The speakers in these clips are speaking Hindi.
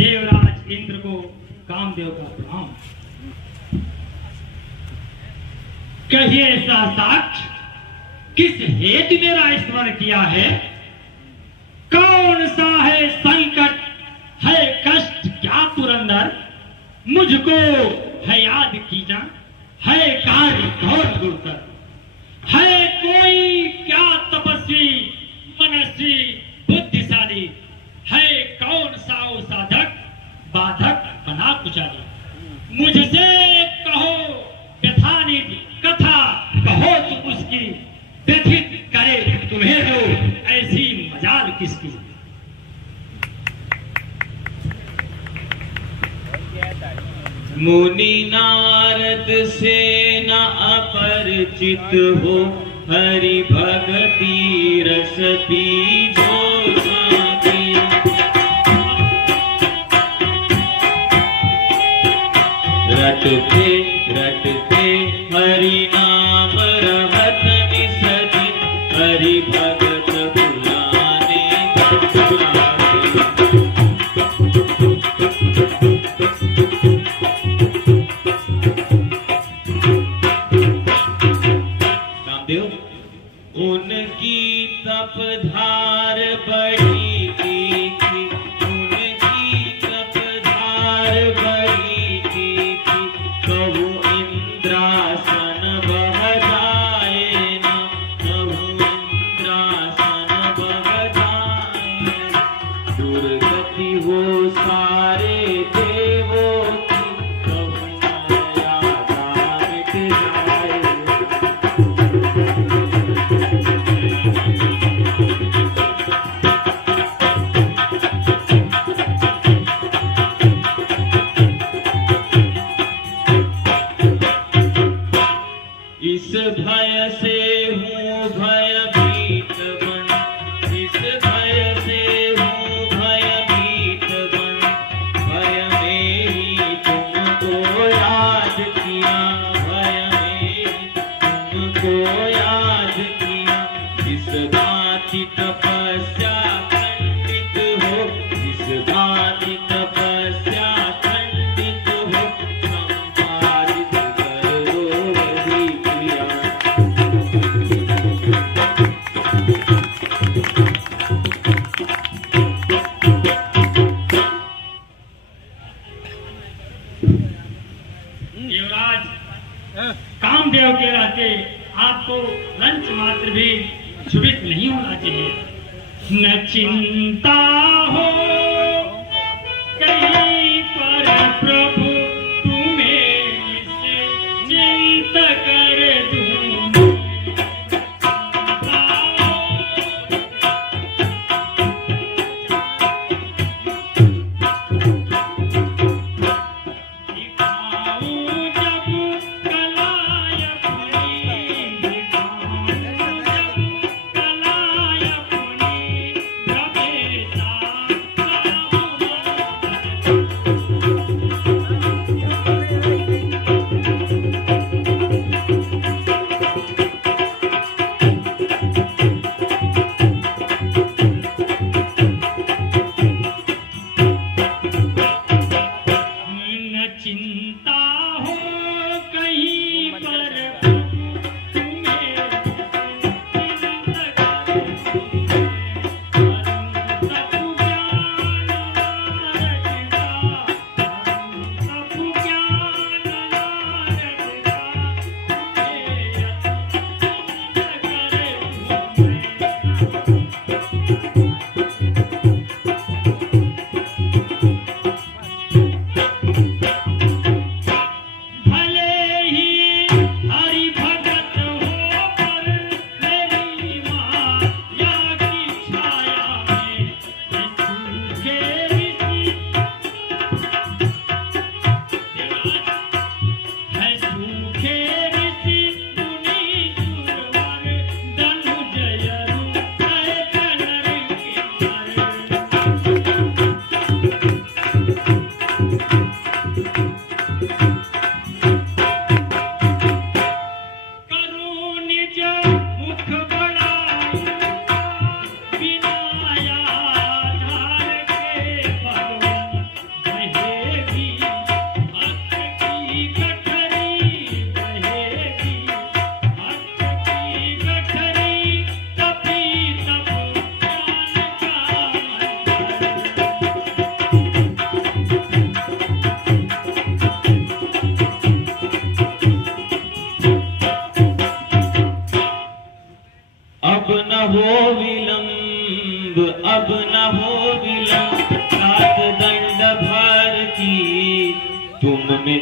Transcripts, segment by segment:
देवराज इंद्र को कामदेव का प्रणाम। कहिए साक्षात किस हेतु मेरा स्मरण किया है? कौन सा है संकट, है कष्ट क्या पुरंदर? मुझको है याद कीजा, है कार्य घोर दुर्धर। है कोई क्या तपस्वी मनस्वी बुद्धिशाली? है कौन सा साधक बाधक बना कुचाली? मुझसे कहो व्यथानिधि कथा, कहो तुम उसकी, व्यथित करे तुम्हें जो ऐसी मजाल किसकी? मुनि नारद से न अपरिचित हो, हरि भगति रस पीजो साथी। रटते रटते हरि नाम रमत निसजी, हरि भगत बुलाने उनकी तपधार बड़ी तीखी, उनकी तपधार बड़ी तीखी। कहो इंद्रासन बह जाए ना, कहो इंद्रासन बह जाए। दुर्गति हो सारे देवों की, कहो मर्यादा मिट जाए। इस भय से हूँ भयभीत बन, इस भय से हूँ भयभीत बन। भय में ही तुमको याद किया, भय में ही तुमको याद किया। इस भांति तपस्या खंडित हो, इस भांति तपस्या खंडित हो। संपादित कर दो वही क्रिया। युवराज, कामदेव के रहते आपको रंच मात्र भी क्षुभित नहीं होना चाहिए। न चिंता हो कहीं पर प्रभु तुम्हें, इसे चिंता कर दूं।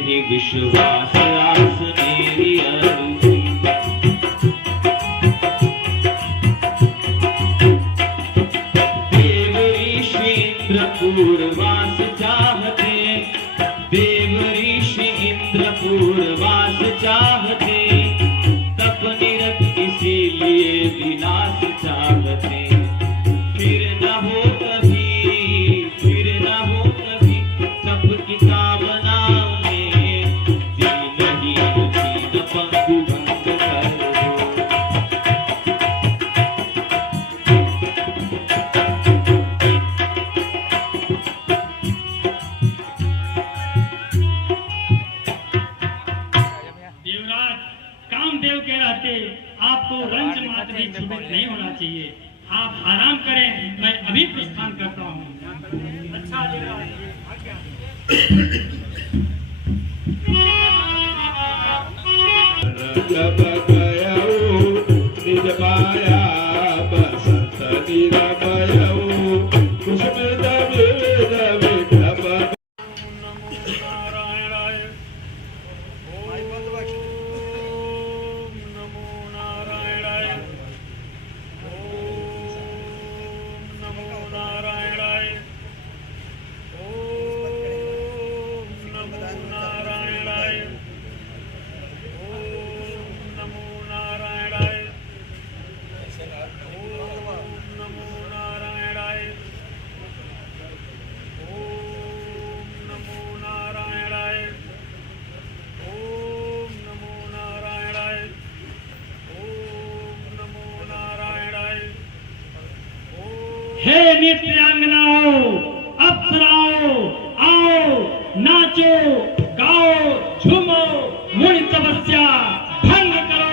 नहीं विश्वास आस मेरी अर्जी। देव ऋषि इंद्रपुरवास चाहते, देव ऋषि इंद्रपुरवास चाहते, तप निरत इसीलिए विनाश चाहते। फिर न हो कभी, फिर न हो कभी तप की कामना में, जी नहीं रुचि न पंखु भंग कर दो। देवराज, कामदेव के रहते आपको रंच मात्र भी क्षुभित नहीं होना चाहिए। आप आराम करें, मैं अभी प्रस्थान करता हूँ। अच्छा देवराज, जब गयऊ निज माया बसंत निरमयऊ कुसुम दबिद विक्रम। हे नित्यांगनाओं, अप्सराओं, आओ, नाचो, गाओ, झूमो, मुनि तपस्या भंग करो।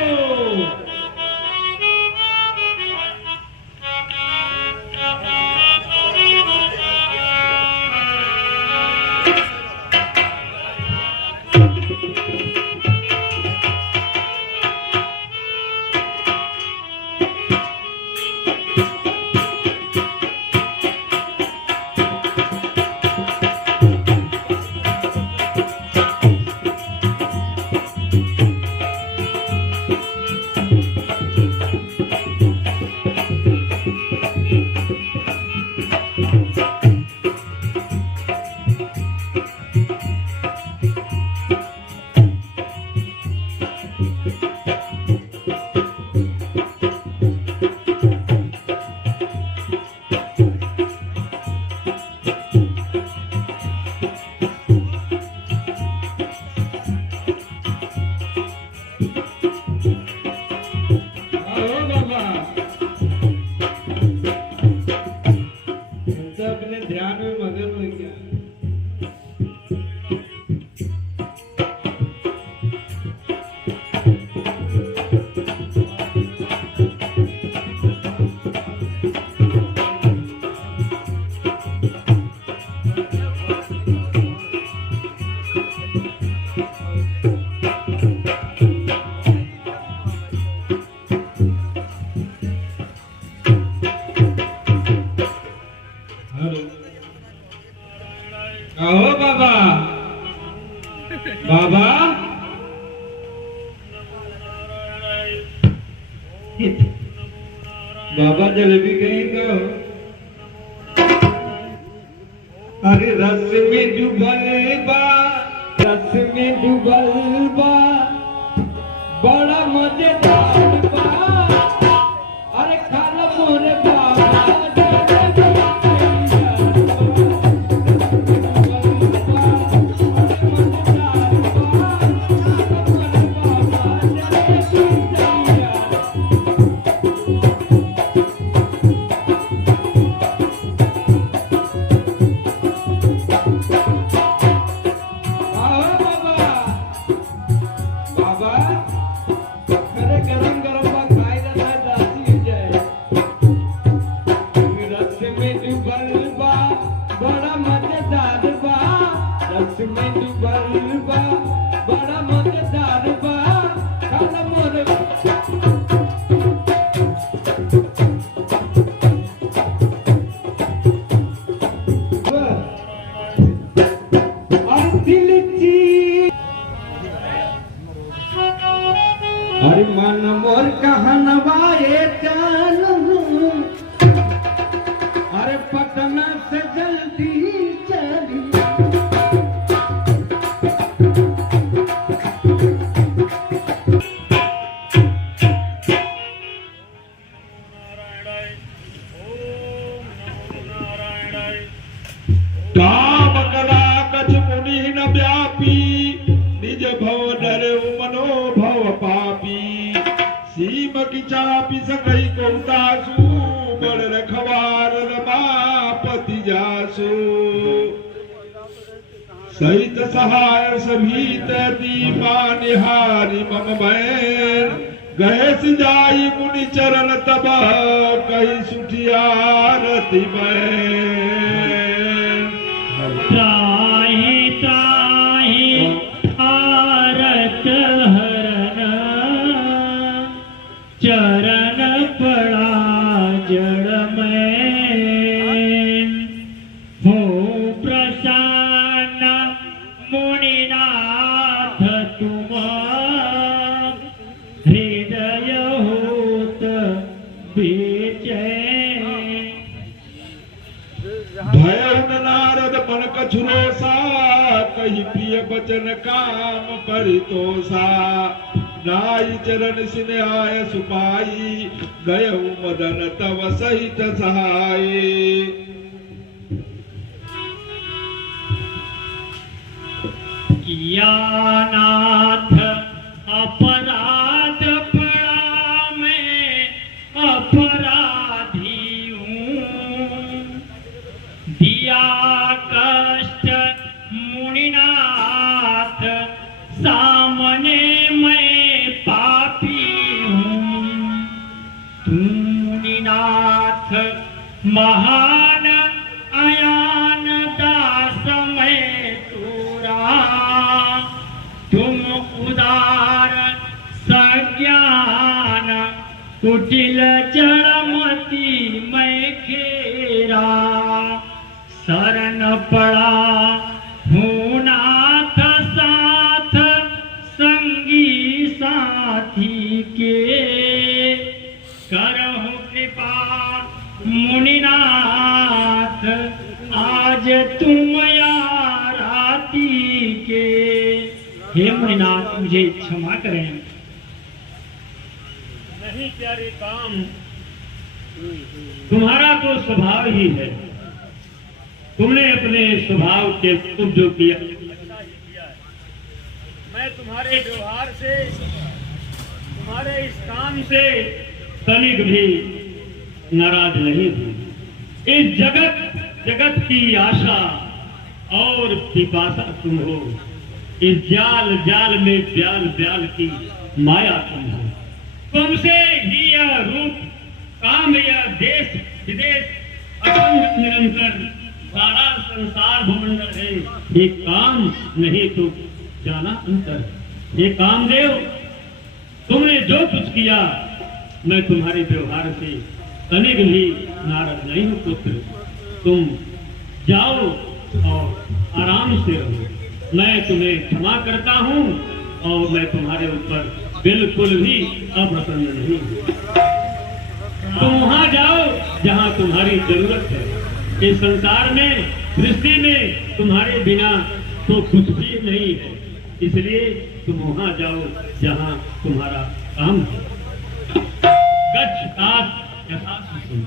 अपने ध्यान में मगन हो गया। आओ बाबा, बाबा बाबा जलेबी कहीं का हो? अरे रस में डूबल बा, रस में डूबल बा, बड़ा मजेदार बा। अरे खाना मोरे बाबा चली काम कला कछ मुनि न व्यापी निज भव डरे मनोभव पापी सीम की चापी सकई को दासु बड़ रखवार रमापति जासु सहित सहाय सभीत दीपा निहारी मम बैर गए सिजाई मुनि चरण तब कही सुठियारति बैर त्राहि त्राहि आरत हरन चरण पड़ा जड़ में हो प्रसन्न मुनिनाथ तुम हृदय होत बेचैन भय नारद मन कछुरोसा कही प्रिय बचन काम परितोषा नाई चरण सिन्हाय सुपाई गय मदन तव सहित सहाय किया नाथ अपराध पड़ा मैं अपराधी हूँ दिया कष्ट मुनिनाथ सामने मैं पापी हूँ तुम मुनिनाथ महान अयान दास मैं तुरा तुम उदार सज्ञान कुटिल जड़मती मैं खेरा शरण पड़ा हूँ नाथ साथ संगी साथी के करहु कृपा मुनिनाथ आज तुम राती के हे मुनिनाथ मुझे क्षमा करें नहीं प्यारे काम, तुम्हारा तो स्वभाव ही है तुमने अपने स्वभाव के विरुद्ध जो किया अच्छा ही किया है। मैं तुम्हारे व्यवहार से, तुम्हारे इस काम से तनिक भी नाराज नहीं हूँ। इस जगत की आशा और पिपासा तुम हो, इस जाल में ब्याल की माया तुम हो। तुमसे ही यह रूप काम या देश विदेश अखंड निरंतर सारा संसार भूमंडल है। ये काम नहीं तो जाना अंतर। ये कामदेव तुमने जो कुछ किया मैं तुम्हारे व्यवहार से तनिक भी नाराज नहीं हूँ पुत्र। तुम जाओ और आराम से रहो। मैं तुम्हें क्षमा करता हूँ और मैं तुम्हारे ऊपर बिल्कुल भी अप्रसन्न नहीं हूँ। तुम वहां जाओ जहाँ तुम्हारी जरूरत है। इस संसार में सृष्टि में तुम्हारे बिना तो कुछ भी नहीं है, इसलिए तुम वहां जाओ जहाँ तुम्हारा काम है। गच्छ तात यथा सुखम।